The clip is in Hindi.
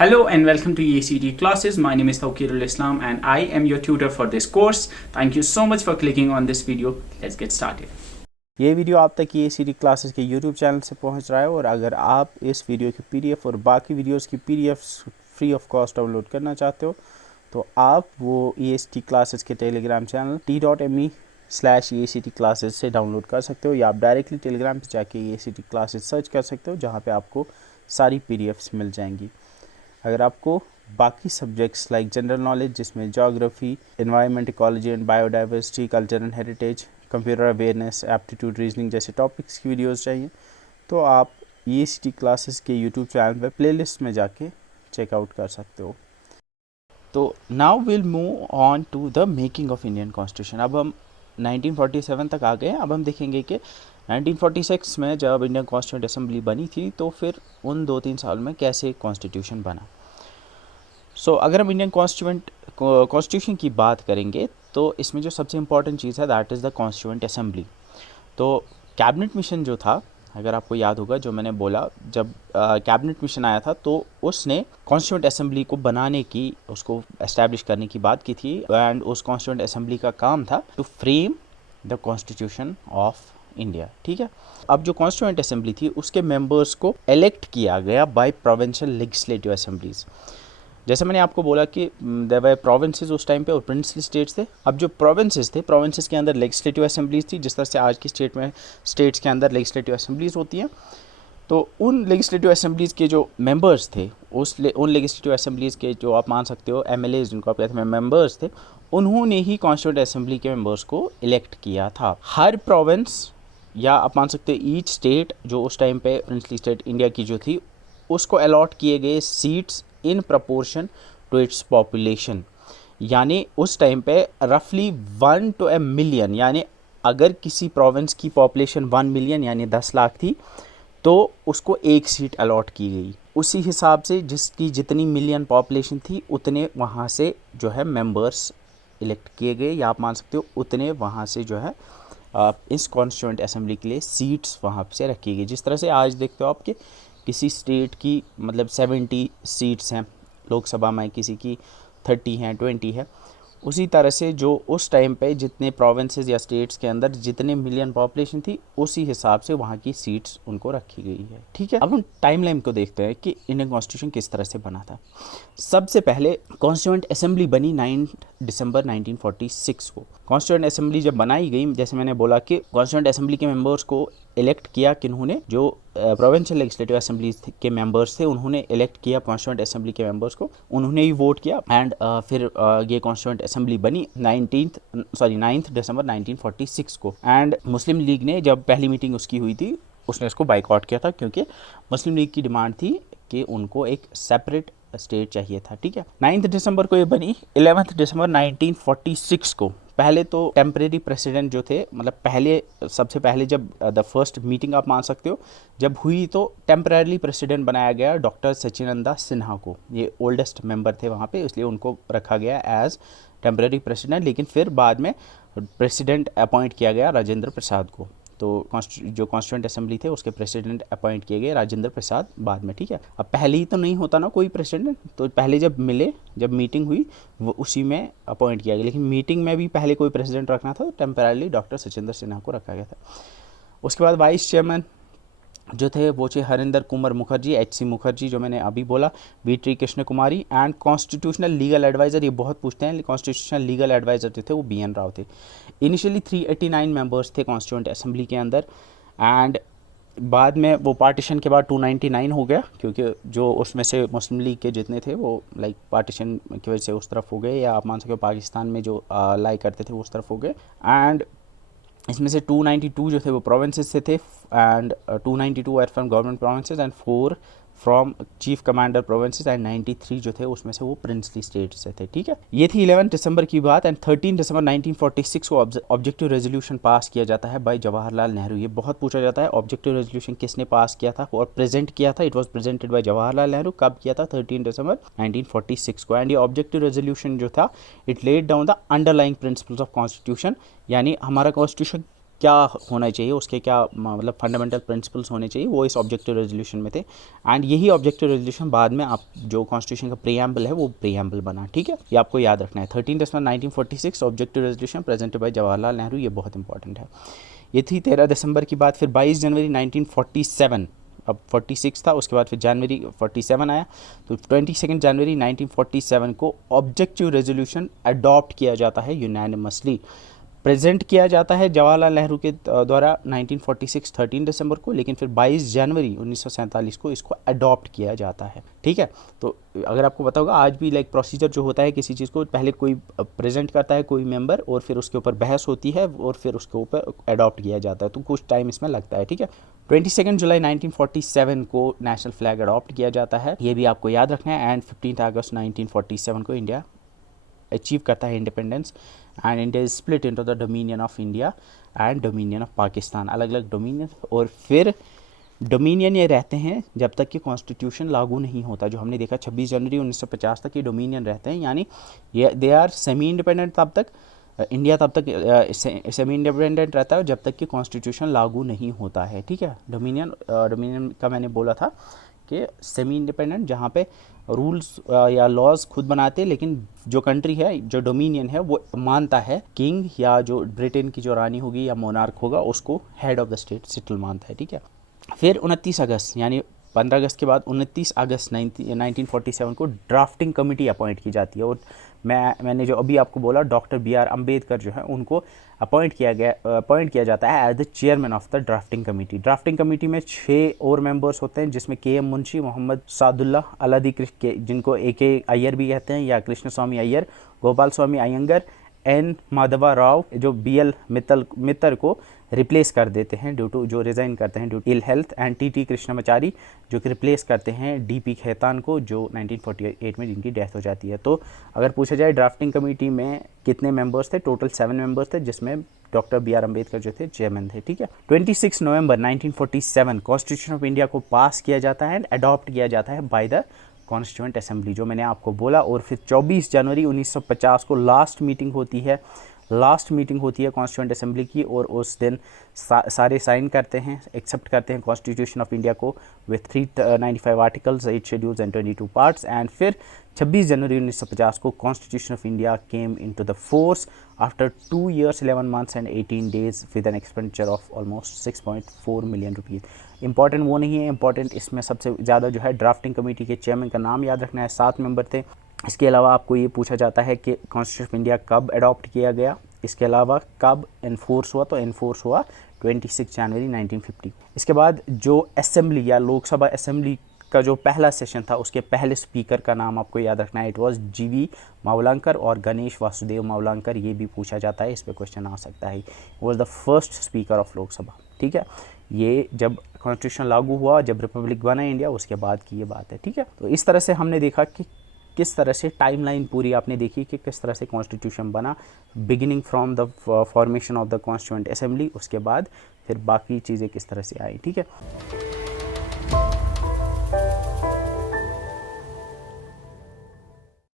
Hello and welcome to EACD classes. My name is Tawqirul Islam and I am your tutor for this course. Thank you so much for clicking on this video. Let's get started. ये वीडियो आप तक EACD क्लासेस के YouTube चैनल से पहुंच रहा है और अगर आप इस वीडियो की PDF और बाकी वीडियोस की PDFs free of cost download करना चाहते हो तो आप वो EACD क्लासेस के टेलीग्राम चैनल t.me/EACD क्लासेस से डाउनलोड कर सकते हो या आप डायरेक्टली टेलीग्राम पे जाके EACD क्लासेस सर्च कर सकते हो जहाँ पे आपको सारी PDFs मिल जाएंगी। अगर आपको बाकी सब्जेक्ट्स लाइक जनरल नॉलेज जिसमें geography, environment, ecology and biodiversity, culture and heritage, computer awareness, aptitude, reasoning जैसे टॉपिक्स की वीडियोस चाहिए तो आप EACD क्लासेस के यूट्यूब चैनल पर प्लेलिस्ट में जाके चेकआउट कर सकते हो। तो now will move on to the making of Indian constitution. अब हम 1947 तक आ गए। अब हम देखेंगे कि 1946 में जब इंडियन कॉन्स्टिट्यूंट असेंबली बनी थी तो फिर उन 2-3 साल में कैसे कॉन्स्टिट्यूशन बना। अगर हम इंडियन कॉन्स्टिट्यूशन की बात करेंगे तो इसमें जो सबसे इम्पॉर्टेंट चीज़ है that is the constituent assembly. तो कैबिनेट मिशन जो था, अगर आपको याद होगा जो मैंने बोला, जब कैबिनेट मिशन आया था तो उसने कॉन्स्टिट्यूंट असेंबली को बनाने की, उसको एस्टैब्लिश करने की बात की थी एंड उस कॉन्स्टिट्यूंट असेंबली का काम था to frame the constitution of India. ठीक है, अब जो कॉन्स्टिट्यूंट असेंबली थी उसके मेंबर्स को इलेक्ट किया गया बाय प्रोविंशियल लेजिस्लेटिव असेंबलीज। जैसे मैंने आपको बोला कि देयर वर प्रोविंसेस उस टाइम पे और प्रिंसली स्टेट्स थे। अब जो प्रोविंसेस थे, प्रोविंसेस के अंदर लेजिस्लेटिव असेंबलीज थी, जिस तरह से आज की स्टेट्स के अंदर लेजिस्लेटिव असेंबलीज होती हैं। तो उन लेजिस्लेटिव असेंबलीज़ के जो मेंबर्स थे, उन लेजिस्लेटिव असेंबलीज़ के जो आप मान सकते हो MLAs जिनको आप कहते हैं मेंबर्स थे, उन्होंने ही कॉन्स्टिट्यूंट असेंबली के मेंबर्स को इलेक्ट किया था। हर प्रोविंस या आप मान सकते हो ईच स्टेट जो उस टाइम पे प्रिंसली स्टेट इंडिया की जो थी, उसको अलॉट किए गए seats in proportion to its population. यानी उस टाइम पे रफली 1 to a million, यानी अगर किसी प्रोविंस की पॉपुलेशन 1 मिलियन यानी 10 लाख थी तो उसको एक सीट अलॉट की गई। उसी हिसाब से जिसकी जितनी मिलियन पॉपुलेशन थी उतने वहाँ से जो है मेंबर्स इलेक्ट किए गए, या आप मान सकते हो उतने वहाँ से जो है इस कॉन्स्टिट्यूंट असेंबली के लिए सीट्स वहाँ से रखी गई। जिस तरह से आज देखते हो आपके किसी स्टेट की मतलब 70 सीट्स हैं लोकसभा में, किसी की 30 हैं, 20 है, उसी तरह से जो उस टाइम पे जितने प्रोविंसेस या स्टेट्स के अंदर जितने मिलियन पॉपुलेशन थी उसी हिसाब से वहाँ की सीट्स उनको रखी गई है। ठीक है, अब हम टाइमलाइन को देखते हैं कि इंडियन कॉन्स्टिट्यूशन किस तरह से बना था। सबसे पहले कॉन्स्टिट्यूंट असेंबली बनी 9 दिसंबर 1946 को। कॉन्स्टिट्यूंट असेंबली जब बनाई गई, जैसे मैंने बोला कि कॉन्स्टिट्यूंट असेंबली के मेंबर्स को इलेक्ट किया किन्होंने, जो प्रोविंशियल लेजिस्लेटिव असेंबलीज के मेंबर्स थे उन्होंने इलेक्ट किया कॉन्स्टिट्यूंट असेंबली के मेंबर्स को, उन्होंने ही वोट किया एंड फिर ये कॉन्स्टिट्यूंट असेंबली बनी 9 दिसंबर 1946 को। एंड मुस्लिम लीग ने जब पहली मीटिंग उसकी हुई थी उसने इसको बाइकआउट किया था क्योंकि मुस्लिम लीग की डिमांड थी कि उनको एक सेपरेट स्टेट चाहिए था। ठीक है, 9 दिसंबर को ये बनी। 11 दिसंबर 1946 को पहले तो टेम्परेरी प्रेसिडेंट जो थे, मतलब सबसे पहले जब द फर्स्ट मीटिंग आप मान सकते हो जब हुई तो टेम्परेरी प्रेसिडेंट बनाया गया डॉक्टर सचिनंदा सिन्हा को। ये ओल्डेस्ट मेंबर थे वहाँ पे, इसलिए उनको रखा गया एज टेम्परेरी प्रेसिडेंट। लेकिन फिर बाद में प्रेसिडेंट अपॉइंट किया गया राजेंद्र प्रसाद को। तो जो कॉन्स्टिट्यूंट असेंबली थे उसके प्रेसिडेंट अपॉइंट किए गए राजेंद्र प्रसाद बाद में। ठीक है, अब पहले ही तो नहीं होता ना कोई प्रेसिडेंट, तो पहले जब मीटिंग हुई वो उसी में अपॉइंट किया गया। लेकिन मीटिंग में भी पहले कोई प्रेसिडेंट रखना था तो टेम्पररी डॉक्टर सचिंदर सिन्हा को रखा गया था। उसके बाद वाइस चेयरमैन जो थे वो थे हरिंदर कुमार मुखर्जी, HC मुखर्जी जो मैंने अभी बोला, VT Krishna Kumari and constitutional legal adviser, ये बहुत पूछते हैं, कॉन्स्टिट्यूशनल लीगल एडवाइज़र जो थे वो BN राव थे। इनिशियली 389 मेंबर्स थे कॉन्स्टिट्यूंट असेंबली के अंदर एंड बाद में वो पार्टीशन के बाद 299 हो गया क्योंकि जो उसमें से मुस्लिम लीग के जितने थे वो लाइक पार्टीशन की वजह से उस तरफ हो गए, या आप मान सकते हो पाकिस्तान में जो लाई करते थे वो उस तरफ हो गए। एंड इसमें से 292 जो थे वो प्रोविंसेस से थे and 292 are from government provinces and 4 from chief commander provinces and 93 जो थे उसमें से वो प्रिंसली स्टेट से थे। ठीक है, ये थी 11 दिसंबर की बात। एंड 13 दिसंबर 1946 को ऑब्जेक्टिव रेजोल्यूशन पास किया जाता है बाय जवाहरलाल नेहरू। ये बहुत पूछा जाता है, ऑब्जेक्टिव रेजोल्यूशन किसने पास किया था और प्रेजेंट किया था। It was presented by Jawaharlal Nehru. कब किया था? 13 दिसंबर 1946 को। एंड ये ऑब्जेक्टिव रेजोल्यूशन जो था it laid down the underlying principles of constitution, यानी हमारा कॉन्स्टिट्यूशन क्या होना चाहिए, उसके क्या मतलब फंडामेंटल प्रिंसिपल्स होने चाहिए, वो इस ऑब्जेक्टिव रेजोल्यूशन में थे। एंड यही ऑब्जेक्टिव रेजोल्यूशन बाद में आप जो कॉन्स्टिट्यूशन का प्रीएम्बल है वो प्रीएम्बल बना, ठीक है, ये आपको याद रखना है। 13 दिसंबर 1946 objective resolution presented by Jawaharlal Nehru, ये बहुत इंपॉर्टेंट है। ये थी 13 दिसंबर की बात। फिर 22 जनवरी 1947, अब 46 था, उसके बाद फिर जनवरी 47 आया, तो 22 जनवरी 1947 को ऑब्जेक्टिव रेजोल्यूशन अडॉप्ट किया जाता है, यूनानिमसली प्रेजेंट किया जाता है जवाहरलाल नेहरू के द्वारा 1946 13 दिसंबर को, लेकिन फिर 22 जनवरी 1947 को इसको अडॉप्ट किया जाता है, ठीक है। तो अगर आपको पता होगा आज भी लाइक प्रोसीजर जो होता है किसी चीज़ को, पहले कोई प्रेजेंट करता है कोई मेंबर, और फिर उसके ऊपर बहस होती है और फिर उसके ऊपर अडॉप्ट किया जाता है, तो कुछ टाइम इसमें लगता है, ठीक है। 22 जुलाई 1947 को नेशनल फ्लैग अडॉप्ट किया जाता है, ये भी आपको याद रखना है। एंड 15 अगस्त 1947 को इंडिया अचीव करता है independence, and India is split into the dominion of India and dominion of Pakistan, अलग अलग डोमिनियन। और फिर डोमिनियन ये रहते हैं जब तक कि कॉन्स्टिट्यूशन लागू नहीं होता, जो हमने देखा 26 जनवरी 1950 तक ये डोमिनियन रहते हैं, यानी ये दे आर सेमी इंडिपेंडेंट तब तक, इंडिया तब तक सेमी इंडिपेंडेंट रहता है जब तक कि कॉन्स्टिट्यूशन लागू नहीं होता है, ठीक है। डोमिनियन का मैंने बोला था कि सेमी इंडिपेंडेंट जहाँ पे रूल्स या लॉज खुद बनाते हैं, लेकिन जो कंट्री है जो डोमिनियन है वो मानता है किंग या जो ब्रिटेन की जो रानी होगी या मोनार्क होगा उसको हेड ऑफ द स्टेट सिटिल मानता है, ठीक है। फिर 29 अगस्त यानी 15 अगस्त के बाद 29 अगस्त 1947 को ड्राफ्टिंग कमेटी अपॉइंट की जाती है, और मैंने जो अभी आपको बोला डॉक्टर BR अम्बेडकर जो है उनको अपॉइंट किया जाता है as the chairman of the drafting committee. Drafting committee में 6 और मेंबर्स होते हैं, जिसमें KM मुंशी, मोहम्मद सादुल्ला, अलादी कृष्ण, जिनको AK अय्यर भी कहते हैं या कृष्ण स्वामी अय्यर, गोपाल स्वामी अयंगर, N माधवा राव जो BL मित्तल को रिप्लेस कर देते हैं ड्यू टू, जो रिज़ाइन करते हैं due to ill health, and TT Krishnamachari जो कि रिप्लेस करते हैं DP खेतान को, जो 1948 में जिनकी डेथ हो जाती है। तो अगर पूछा जाए ड्राफ्टिंग कमेटी में कितने मेंबर्स थे, टोटल 7 मेंबर्स थे, जिसमें डॉक्टर BR अम्बेडकर जो थे चेयरमैन थे, ठीक है। 26 नवंबर 1947 कॉन्स्टिट्यूशन ऑफ इंडिया को पास किया जाता है एंड अडॉप्ट किया जाता है बाय द कॉन्स्टिट्यूएंट असेंबली, जो मैंने आपको बोला। और फिर 24 जनवरी 1950 को लास्ट मीटिंग होती है कॉन्स्टिट्यूएंट असेंबली की, और उस दिन सारे साइन करते हैं, एक्सेप्ट करते हैं कॉन्स्टिट्यूशन ऑफ इंडिया को with 395 articles, 8 schedules and 22 parts. And फिर 26 जनवरी 1950 को constitution of India came into the force after 2 years 11 months and 18 days with an expenditure of almost 6.4 million rupees. Important वो नहीं है, इंपॉर्टेंट इसमें सबसे ज़्यादा जो है ड्राफ्टिंग कमेटी के चेयरमैन का नाम याद रखना है, 7 मेंबर थे। इसके अलावा आपको ये पूछा जाता है कि कॉन्स्टिट्यूशन ऑफ इंडिया कब अडॉप्ट किया गया, इसके अलावा कब इन्फोर्स हुआ, तो इन्फोर्स हुआ 26 जनवरी 1950। इसके बाद जो असेंबली या लोकसभा असेंबली का जो पहला सेशन था उसके पहले स्पीकर का नाम आपको याद रखना है, इट वाज GV मावलंकर और गणेश वासुदेव मावलंकर, ये भी पूछा जाता है, इस पर क्वेश्चन आ सकता है। Was the first speaker of Lok Sabha, ठीक है। ये जब कॉन्स्टिट्यूशन लागू हुआ, जब रिपब्लिक बना इंडिया, उसके बाद की ये बात है, ठीक है। तो इस तरह से हमने देखा कि किस तरह से टाइमलाइन पूरी आपने देखी कि किस तरह से कॉन्स्टिट्यूशन बना, beginning from the formation of the constituent assembly, उसके बाद फिर बाकी चीज़ें किस तरह से आई, ठीक है।